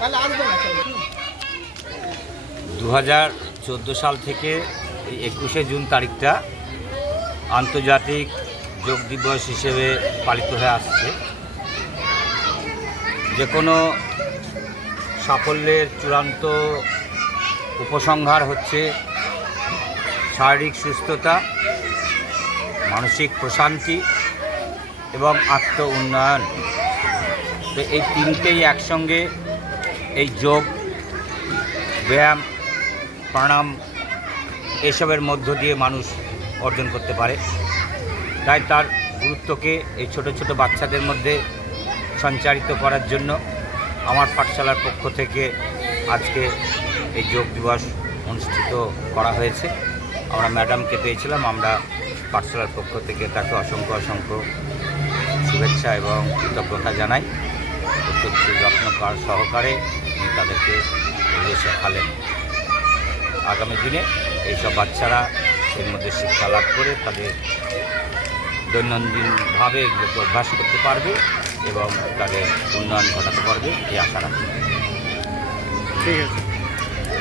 2014 সাল থেকে এই 21শে জুন তারিখটা আন্তর্জাতিক যোগ দিবস হিসেবে পালিত হয়ে আসছে। যে কোনো সাফল্যের চূড়ান্ত উপসংহার হচ্ছে শারীরিক সুস্থতা, মানসিক প্রশান্তি এবং আত্ম উন্নয়ন। তো এই তিনটেই একসঙ্গে এই যোগ, ব্যায়াম, প্রাণায়াম এসবের মধ্য দিয়ে মানুষ অর্জন করতে পারে। তাই তার গুরুত্বকে এই ছোট ছোট বাচ্চাদের মধ্যে সঞ্চারিত করার জন্য আমার পাঠশালার পক্ষ থেকে আজকে এই যোগ দিবস অনুষ্ঠিত করা হয়েছে। আমরা ম্যাডামকে পেয়েছিলাম, আমরা পাঠশালার পক্ষ থেকে তাকে অসংখ্য অসংখ্য শুভেচ্ছা এবং কৃতজ্ঞতা জানাই। অত্যন্ত যত্নকার সহকারে তাদেরকে এগুলো শেখালেন। আগামী দিনে এইসব বাচ্চারা এর মধ্যে শিক্ষা লাভ করে তাদের দৈনন্দিনভাবে এগুলোকে অভ্যাস করতে পারবে এবং তাদের উন্নয়ন ঘটাতে পারবে এই আশা রাখি। ঠিক আছে।